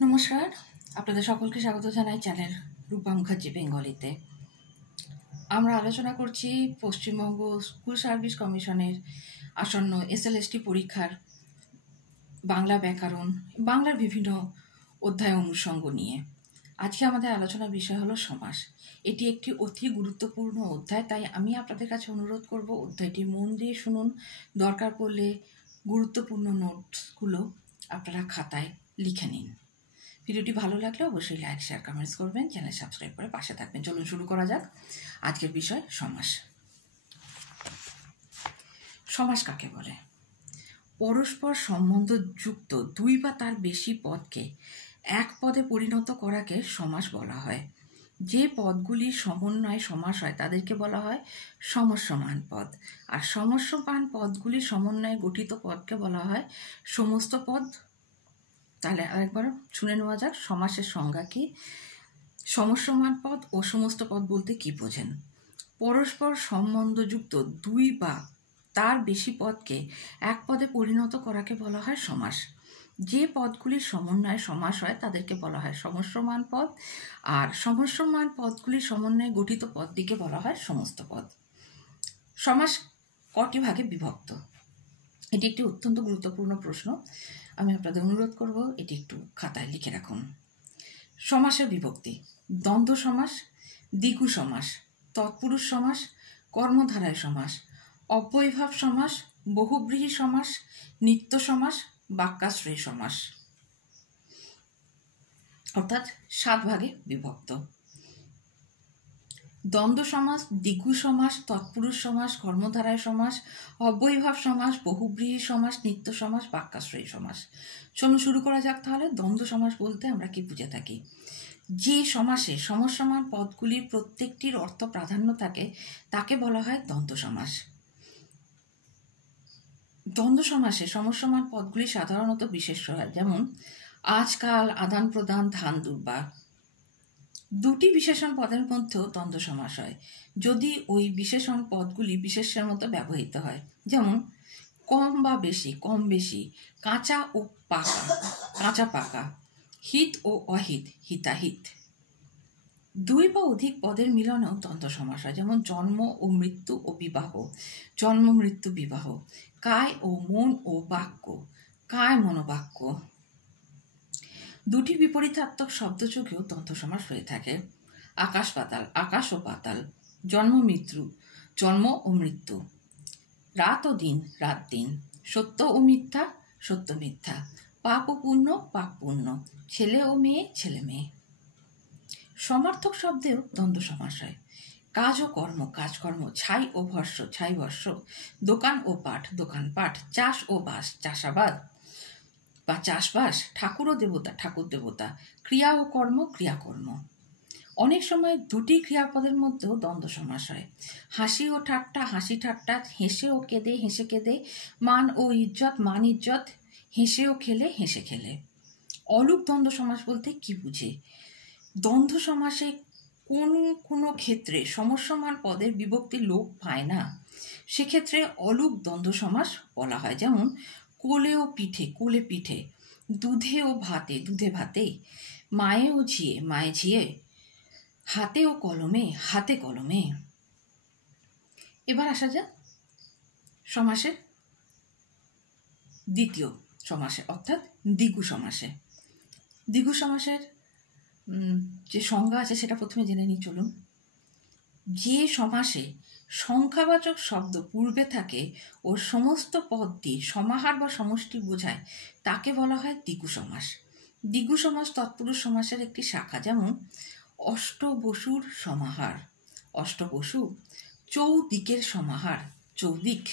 নমস্কার, আপনাদের সকলকে স্বাগত জানাই চ্যানেল রূপা মুখার্জি বেঙ্গলিতে। আমরা আলোচনা করছি পশ্চিমবঙ্গ স্কুল সার্ভিস কমিশনের আসন্ন SLST পরীক্ষার বাংলা ব্যাকরণ, বাংলার বিভিন্ন অধ্যায় অনুষঙ্গ নিয়ে। আজকে আমাদের আলোচনার বিষয় হলো সমাস। এটি একটি অতি গুরুত্বপূর্ণ অধ্যায়, তাই আমি আপনাদের কাছে অনুরোধ করব অধ্যায়টি মন দিয়ে শুনুন। দরকার পড়লে গুরুত্বপূর্ণ নোটসগুলো আপনারা খাতায় লিখে নিন। ভিডিওটি ভালো লাগলে অবশ্যই লাইক, শেয়ার, কমেন্টস করবেন, চ্যানেল সাবস্ক্রাইব করে পাশে থাকবেন। চলুন শুরু করা যাক। আজকের বিষয় সমাস। সমাস কাকে বলে? পরস্পর সম্বন্ধযুক্ত দুই বা তার বেশি পদকে এক পদে পরিণত করাকে সমাস বলা হয়। যে পদগুলির সমন্বয়ে সমাস হয় তাদেরকে বলা হয় সমস্যমান পদ, আর সমস্যমান পদগুলির সমন্বয়ে গঠিত পদকে বলা হয় সমস্ত পদ। তাহলে আরেকবার শুনে নেওয়া যাক সমাসের সংজ্ঞা কি। সমস্যমান পদ ও সমস্ত পদ বলতে কি বোঝেন? পরস্পর সম্বন্ধযুক্ত দুই বা তার বেশি পদকে এক পদে পরিণত করাকে বলা হয় সমাস। যে পদগুলির সমন্বয়ে সমাস হয় তাদেরকে বলা হয় সমস্যমান পদ, আর সমস্যমান পদগুলির সমন্বয়ে গঠিত পদটিকে বলা হয় সমস্ত পদ। সমাস কটি ভাগে বিভক্ত? এটি একটি অত্যন্ত গুরুত্বপূর্ণ প্রশ্ন। আমি আপনাদের অনুরোধ করব এটি একটু খাতায় লিখে রাখুন। সমাসের বিভক্তি: দ্বন্দ্ব সমাস, দ্বিগু সমাস, তৎপুরুষ সমাস, কর্মধারয় সমাস, অব্যয়ীভাব সমাস, বহুব্রীহি সমাস, নিত্য সমাস, বাক্যাশ্রয়ী সমাস। অর্থাৎ 7 ভাগে বিভক্ত। দ্বন্দ্ব সমাস, দ্বিগু সমাস, তৎপুরুষ সমাস, কর্মধারয় সমাস, অব্যয়ীভাব সমাস, বহুব্রীহি সমাস, নিত্য সমাস, বাক্যাশ্রয়ী সমাস। চলুন শুরু করা যাক তাহলে। দ্বন্দ্ব সমাস বলতে আমরা কি বুঝে থাকি? যে সমাসে সমস্যমান পদগুলির প্রত্যেকটির অর্থ প্রাধান্য থাকে তাকে বলা হয় দ্বন্দ্ব সমাস। দ্বন্দ্ব সমাসে সমস্যমান পদগুলি সাধারণত বিশেষ্য হয়, যেমন আজকাল, আদান প্রদান, ধান দুর্বা। দুটি বিশেষণ পদের মধ্যেও দ্বন্দ্ব সমাস হয় যদি ওই বিশেষণ পদগুলি বিশেষ্যের মতো ব্যবহৃত হয়, যেমন কম বা বেশি, কম বেশি, কাঁচা ও পাকা, কাঁচা পাকা, হিত ও অহিত, হিতাহিত। দুই বা অধিক পদের মিলনেও দ্বন্দ্ব সমাস হয়, যেমন জন্ম ও মৃত্যু ও বিবাহ, জন্ম মৃত্যু বিবাহ, কায় ও মন ও বাক্য, কায় মনোবাক্য। দুটি বিপরীতাত্মক শব্দযোগেও দ্বন্দ্ব সমাস হয়ে থাকে। আকাশ পাতাল, আকাশ ও পাতাল, জন্ম মৃত্যু, জন্ম ও মৃত্যু, রাত ও দিন, রাত দিন, সত্য ও মিথ্যা, সত্য মিথ্যা, পাপ ও পুণ্য, পাপ পুণ্য, ছেলে ও মেয়ে, ছেলে মেয়ে। সমার্থক শব্দেও দ্বন্দ্ব সমাস হয়। কাজ ও কর্ম, কাজকর্ম, ছাই ও ভস্য, ছাই ভস্য, দোকান ও পাঠ, দোকান পাঠ, চাষ ও বাস, চাষাবাদ বা চাষবাস, ঠাকুর ও দেবতা, ঠাকুর দেবতা, ক্রিয়া ও কর্ম, ক্রিয়াকর্ম। অনেক সময় দুটি ক্রিয়াপদের মধ্যেও দ্বন্দ্ব সমাস হয়। হাসি ও ঠাট্টা, হাসি ঠাট্টা, হেসে ও কেঁদে, হেসে কেঁদে, মান ও ইজ্জত, মান ইজ্জত, হেসে ও খেলে, হেসে খেলে। অলুক দ্বন্দ্ব সমাস বলতে কি বুঝে? দ্বন্দ্ব সমাসে কোনো ক্ষেত্রে সমস্যমান পদের বিভক্তি লোপ পায় না, সেক্ষেত্রে অলুক দ্বন্দ্ব সমাস বলা হয়, যেমন কোলে ও পিঠে, কোলে পিঠে, দুধে ও ভাতে, দুধে ভাতে, মায়ে ও ঝিয়ে, মায়ে ঝিয়ে, হাতে ও কলমে, হাতে কলমে। এবার আসা যাক সমাসের দ্বিতীয় সমাসে, অর্থাৎ দ্বিগু সমাসে। দ্বিগু সমাসের যে সংজ্ঞা আছে সেটা প্রথমে জেনে নিই চলুন। যে সমাসে সংখ্যাবাচক শব্দ পূর্বে থাকে ও সমস্ত পদটি সমাহার বা সমষ্টি বোঝায় তাকে বলা হয় দ্বিগু সমাস। দ্বিগু সমাস তৎপুরুষ সমাসের একটি শাখা, যেমন অষ্টবসুর সমাহার, অষ্টবসু, চৌদিকের সমাহার, চৌদিক,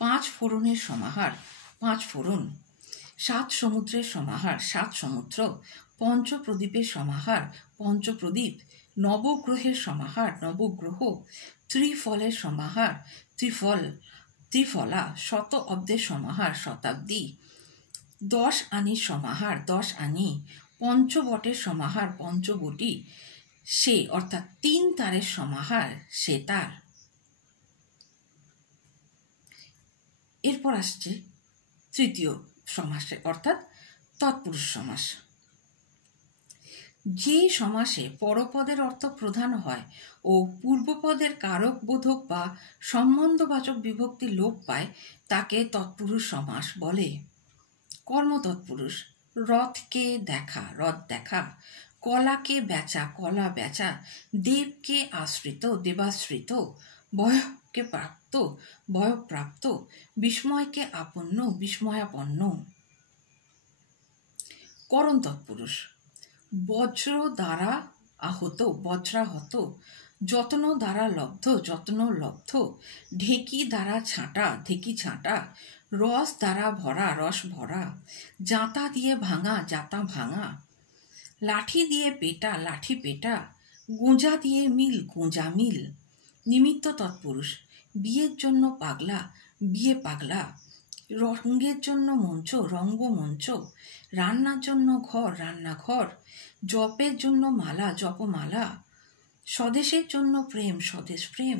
5 ফোড়নের সমাহার, 5 ফোড়ন, 7 সমুদ্রের সমাহার, 7 সমুদ্র, পঞ্চপ্রদীপের সমাহার, পঞ্চপ্রদীপ, নবগ্রহের সমাহার, নবগ্রহ, ত্রিফলের সমাহার, ত্রিফল, ত্রিফলা, শত অব্দের সমাহার, শতাব্দী, 10 আনির সমাহার, 10 আনি, পঞ্চবটের সমাহার, পঞ্চবটি, সে অর্থাৎ 3 তারের সমাহার, সে তার। এরপর আসছে তৃতীয় সমাসে, অর্থাৎ তৎপুরুষ সমাস। যে সমাসে পরপদের অর্থ প্রধান হয় ও পূর্বপদের কারক বোধক বা সম্বন্ধবাচক বিভক্তি লোপ পায় তাকে তৎপুরুষ সমাস বলে। কর্মতৎপুরুষ: রথকে দেখা, রথ দেখা; কলাকে বেচা, কলা বেচা; দেবকে আশ্রিত, দেবাশ্রিত; বয়কে প্রাপ্ত, বয়প্রাপ্ত; বিস্ময়কে আপন্ন, বিস্ময়াপন্ন। করণ তৎপুরুষ: বজ্র দ্বারা আহত, বজ্রাহত; যত্ন দ্বারা লব্ধ, যত্ন লব্ধ; ঢেকি দ্বারা ছাঁটা, ঢেকি ছাঁটা; রস দ্বারা ভরা, রস ভরা; জাঁতা দিয়ে ভাঙা, জাঁতা ভাঙা; লাঠি দিয়ে পেটা, লাঠি পেটা; গোঁজা দিয়ে মিল, গোঁজা মিল। নিমিত্ত তৎপুরুষ: বিয়ের জন্য পাগলা, বিয়ে পাগলা; রঙ্গের জন্য মঞ্চ, রঙ্গমঞ্চ; রান্নার জন্য ঘর, রান্নাঘর; জপের জন্য মালা, জপমালা; স্বদেশের জন্য প্রেম, স্বদেশ প্রেম;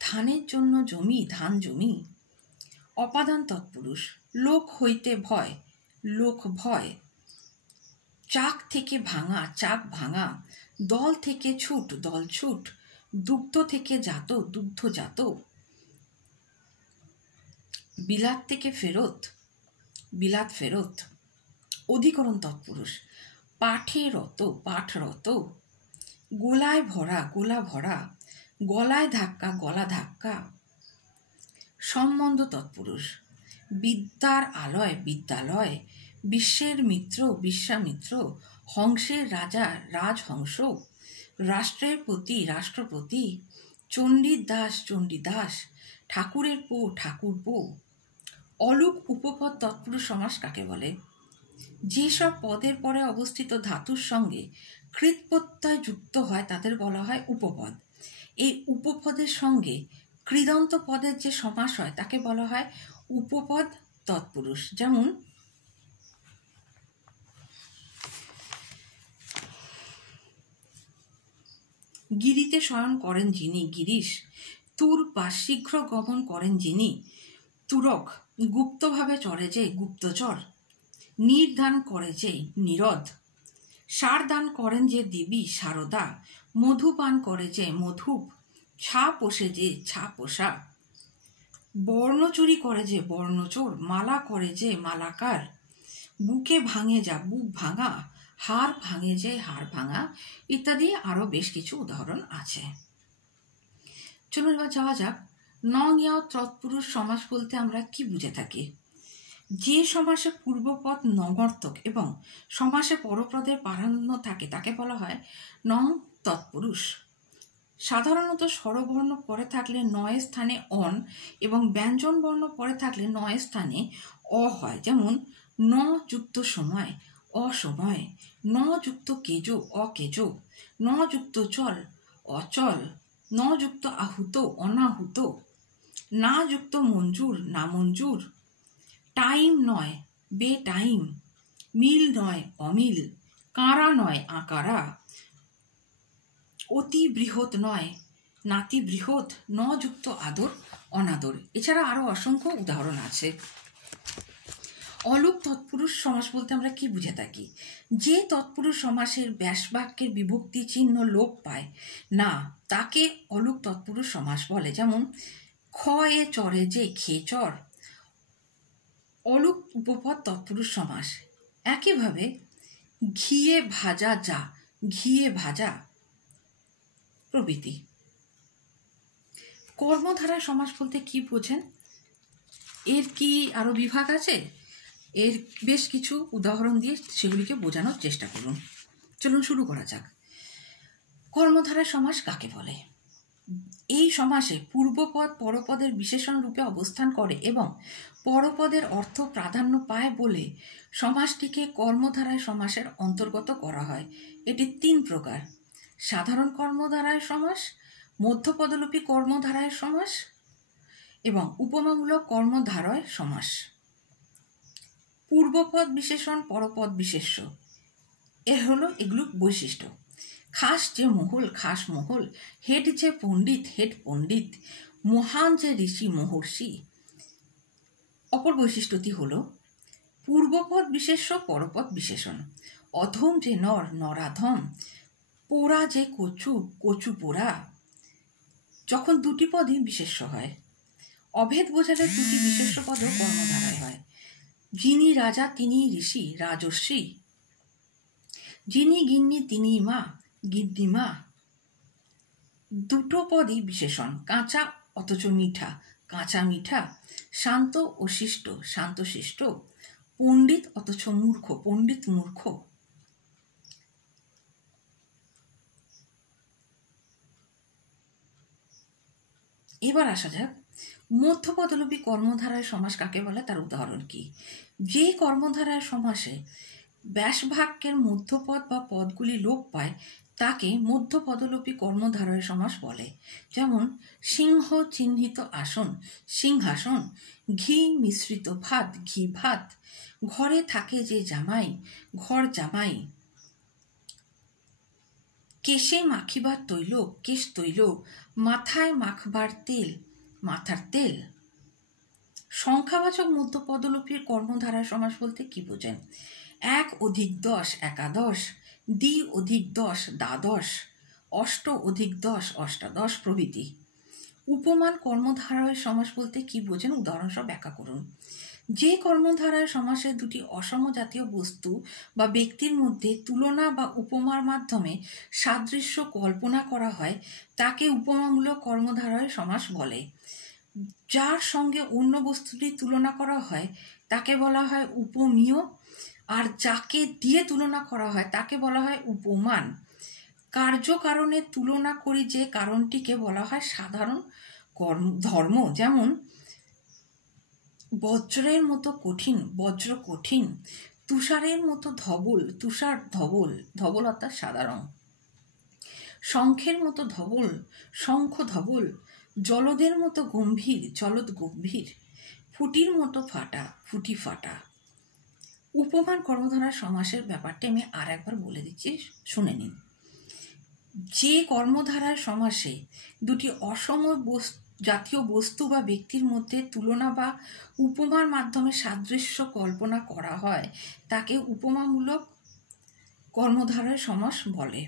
ধানের জন্য জমি, ধান জমি। অপাদান তৎপুরুষ: লোক হইতে ভয়, লোক ভয়; চাক থেকে ভাঙা, চাক ভাঙা; দল থেকে ছুট, দল ছুট; দুগ্ধ থেকে জাত, দুগ্ধ জাত; বিলাত থেকে ফেরত, বিলাত ফেরত। অধিকরণ তৎপুরুষ: পাঠে রত, পাঠ রত; গোলায় ভরা, গোলা ভরা; গলায় ধাক্কা, গলা ধাক্কা। সম্বন্ধ তৎপুরুষ: বিদ্যার আলয়, বিদ্যালয়; বিশ্বের মিত্র, বিশ্বামিত্র; হংসের রাজা, রাজহংস; রাষ্ট্রের পতি, রাষ্ট্রপতি; চণ্ডীর দাস, চণ্ডীদাস; ঠাকুরের পো, ঠাকুর পো। অলুক উপপদ তৎপুরুষ সমাস কাকে বলে? যেসব পদের পরে অবস্থিত ধাতুর সঙ্গে কৃৎ প্রত্যয় যুক্ত হয় তাদের বলা হয় উপপদ। এই উপপদের সঙ্গে কৃদন্ত পদের যে সমাস হয় তাকে বলা হয় উপপদ তৎপুরুষ। যেমন গিরিতে শয়ন করেন যিনি, গিরিশ; তুর বা শীঘ্র গমন করেন যিনি, তুরক; গুপ্তভাবে চলে যে, গুপ্তচর; নির্দান করে যে, নিরদ; সার দান করেন যে দেবী, সারদা; মধুপান করে যে, মধুপ; ছা পোষে যে, ছা পোষা; বর্ণ চুরি করে যে, বর্ণচোর; মালা করে যে, মালাকার; বুকে ভাঙে যা, বুক ভাঙা; হাড় ভাঙে যে, হাড় ভাঙা, ইত্যাদি আরো বেশ কিছু উদাহরণ আছে। চলুন এবার যাওয়া যাক নং ইয়াও তৎপুরুষ সমাস বলতে আমরা কি বুঝে থাকি। যে সমাসে পূর্বপদ নঙর্থক এবং সমাসে পরপদের প্রাধান্য থাকে তাকে বলা হয় নং তৎপুরুষ। সাধারণত স্বরবর্ণ পরে থাকলে নয় স্থানে অন এবং ব্যঞ্জন বর্ণ পরে থাকলে নয় স্থানে অ হয়। যেমন ন যুক্ত সময়, অসময়; ন যুক্ত কেজো, অকেজো; ন যুক্ত চল, অচল; ন যুক্ত আহুত, অনাহুত; না যুক্ত মঞ্জুর, নামঞ্জুর; টাইম নয়, বে টাইম; মিল নয়, অমিল; কাঁড়া নয়, আঁকারা; অতি বৃহৎ নয়, নাতি বৃহৎ; ন যুক্ত আদর, অনাদর। এছাড়া আরো অসংখ্য উদাহরণ আছে। অলুক তৎপুরুষ সমাস বলতে আমরা কি বুঝে থাকি? যে তৎপুরুষ সমাসের ব্যাসবাক্যের বিভক্তি চিহ্ন লোপ পায় না তাকে অলুক তৎপুরুষ সমাস বলে। যেমন ক্ষয়ে চরে যে, খেচর; অলুক উপপদ তৎপুরুষ সমাস। একইভাবে ঘিয়ে ভাজা যা, ঘিয়ে ভাজা প্রভৃতি। কর্মধারা সমাস বলতে কি বোঝেন? এর কি আরো বিভাগ আছে? এর বেশ কিছু উদাহরণ দিয়ে সেগুলিকে বোঝানোর চেষ্টা করুন। চলুন শুরু করা যাক। কর্মধারা সমাস কাকে বলে? এই সমাসে পূর্বপদ পরপদের বিশেষণ রূপে অবস্থান করে এবং পরপদের অর্থ প্রাধান্য পায় বলে সমাসটিকে কর্মধারায় সমাসের অন্তর্গত করা হয়। এটি 3 প্রকার: সাধারণ কর্মধারায় সমাস, মধ্যপদলোপী কর্মধারায় সমাস এবং উপমামূলক কর্মধারয় সমাস। পূর্বপদ বিশেষণ, পরপদ বিশেষ্য, এগুলো বৈশিষ্ট্য। খাস যে মহল, খাস মহল; হেড যে পণ্ডিত, হেড পণ্ডিত; মহান যে ঋষি, মহর্ষি। অপর বৈশিষ্ট্যটি হল পূর্বপদ বিশেষ্য, পরপদ বিশেষণ। অধম যে নর নরাধম, পোড়া যে কচু কচু পোড়া। যখন দুটি পদই বিশেষ্য হয়, অভেদ বোঝালে দুটি বিশেষ্য পদও কর্মধারায় হয়। যিনি রাজা তিনি ঋষি রাজর্ষি, যিনি গিন্নি তিনি মা গিন্নিমা। দুটো পদই বিশেষণ। কাঁচা অথচ মিঠা কাঁচা মিঠা, শান্ত ও শিষ্ট শান্ত শিষ্ট, পণ্ডিত অথচ মূর্খ পণ্ডিত মূর্খ। এবার আসা যাক মধ্যপদলোপী কর্মধারায় সমাস কাকে বলে, তার উদাহরণ কি। যে কর্মধারায় সমাসে ব্যাসবাক্যের মধ্যপদ বা পদগুলি লোপ পায় তাকে মধ্যপদলোপী কর্মধারায় সমাস বলে। যেমন সিংহ চিহ্নিত আসন সিংহাসন, ঘি মিশ্রিত ভাত ঘি ভাত, ঘরে থাকে যে জামাই ঘর জামাই, কেশে মাখিবার তৈল কেশ তৈল, মাথায় মাখবার তেল মাথার তেল। সংখ্যাবাচক মধ্যপদলোপীর কর্মধারায় সমাস বলতে কি বোঝেন? 1 + 10 একাদশ, 2 + 10 দ্বাদশ, 8 + 10 অষ্টাদশ প্রভৃতি। উপমান কর্মধারায় সমাস বলতে কি বোঝেন? উদাহরণ সহ ব্যাখ্যা করুন। যে কর্মধারায় সমাসে দুটি অসমজাতীয় বস্তু বা ব্যক্তির মধ্যে তুলনা বা উপমার মাধ্যমে সাদৃশ্য কল্পনা করা হয় তাকে উপমামূলক কর্মধারায় সমাস বলে। যার সঙ্গে অন্য বস্তুটির তুলনা করা হয় তাকে বলা হয় উপমীয়, আর যাকে দিয়ে তুলনা করা হয় তাকে বলা হয় উপমান। কার্যকারণের তুলনা করি যে কারণটিকে বলা হয় সাধারণ ধর্ম। যেমন বজ্রের মতো কঠিন বজ্র কঠিন, তুষারের মতো ধবল তুষার ধবল ধবল অর্থাৎ সাধারণ, শঙ্খের মতো ধবল শঙ্খ ধবল, জলদের মতো গম্ভীর জলদ গম্ভীর, ফুটির মতো ফাটা ফুটি ফাটা। উপমান কর্মধারার সমাসের ব্যাপারটা আমি আর একবার বলে দিচ্ছি, শুনে নিন। যে কর্মধারার সমাসে দুটি অসম জাতীয় বস্তু বা ব্যক্তির মধ্যে তুলনা বা উপমার মাধ্যমে সাদৃশ্য কল্পনা করা হয় তাকে উপমামূলক কর্মধারায় সমাস বলে।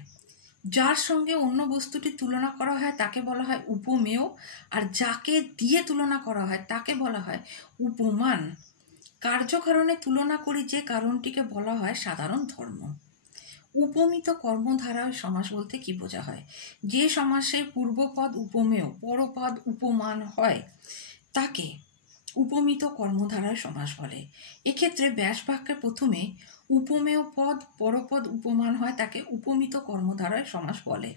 যার সঙ্গে অন্য বস্তুটির তুলনা করা হয় তাকে বলা হয় উপমেয়, আর যাকে দিয়ে তুলনা করা হয় তাকে বলা হয় উপমান। কার্যকারণে তুলনা করি যে কারণটিকে বলা হয় সাধারণ ধর্ম। উপমিত কর্মধারায় সমাস বলতে কি বোঝা হয়? যে সমাসে পূর্বপদ উপমেয় পরপদ উপমান হয় তাকে উপমিত কর্মধারায় সমাস বলে। এক্ষেত্রে ব্যাসবাক্যের প্রথমে উপমেয় পদ পরপদ উপমান হয় তাকে উপমিত কর্মধারায় সমাস বলে।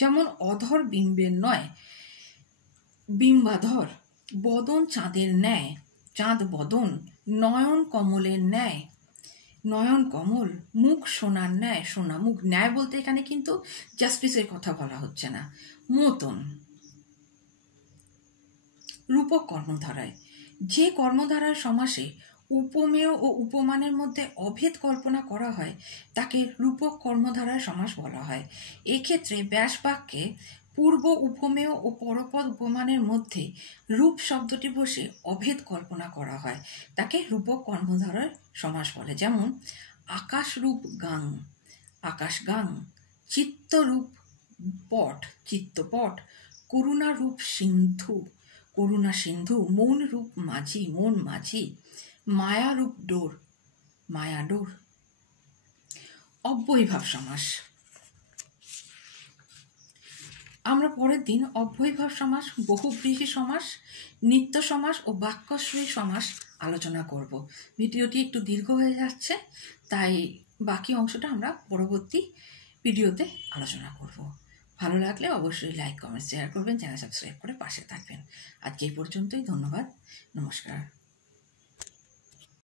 যেমন অধর বিম্বের নয় বিম্বাধর, বদন চাঁদের ন্যায় চাঁদ বদন, নয়ন কমলের ন্যায় নয়ন কমল, মুখ সোনার ন্যায় সোনা মুখ। ন্যায় বলতে এখানে কিন্তু জাস্টিসের কথা বলা হচ্ছে না, মতন। রূপক কর্মধারায় যে কর্মধারার সমাসে উপমেয় ও উপমানের মধ্যে অভেদ কল্পনা করা হয় তাকে রূপক কর্মধারায় সমাস বলা হয়। এক্ষেত্রে ব্যাসবাক্যে পূর্ব উপমেয় ও পরপদ উপমানের মধ্যে রূপ শব্দটি বসে অভেদ কল্পনা করা হয় তাকে রূপক কর্মধারায় সমাস বলে। যেমন আকাশরূপ গাং আকাশ গাং, চিত্তরূপ পট চিত্তপট, করুণারূপ সিন্ধু করুণা সিন্ধু, মৌন রূপ মাঝি মন মাঝি, মায়ারূপ ডোর মায়া ডোর। অব্যয়ীভাব সমাস। আমরা পরের দিন অব্যয়ীভাব সমাস, বহুব্রীহি সমাস, নিত্য সমাস ও বাক্যাশ্রয়ী সমাস আলোচনা করব। ভিডিওটি একটু দীর্ঘ হয়ে যাচ্ছে, তাই বাকি অংশটা আমরা পরবর্তী ভিডিওতে আলোচনা করব। ভালো লাগলে অবশ্যই লাইক কমেন্ট শেয়ার করবেন, চ্যানেল সাবস্ক্রাইব করে পাশে থাকবেন। আজকে এই পর্যন্তই, ধন্যবাদ, নমস্কার।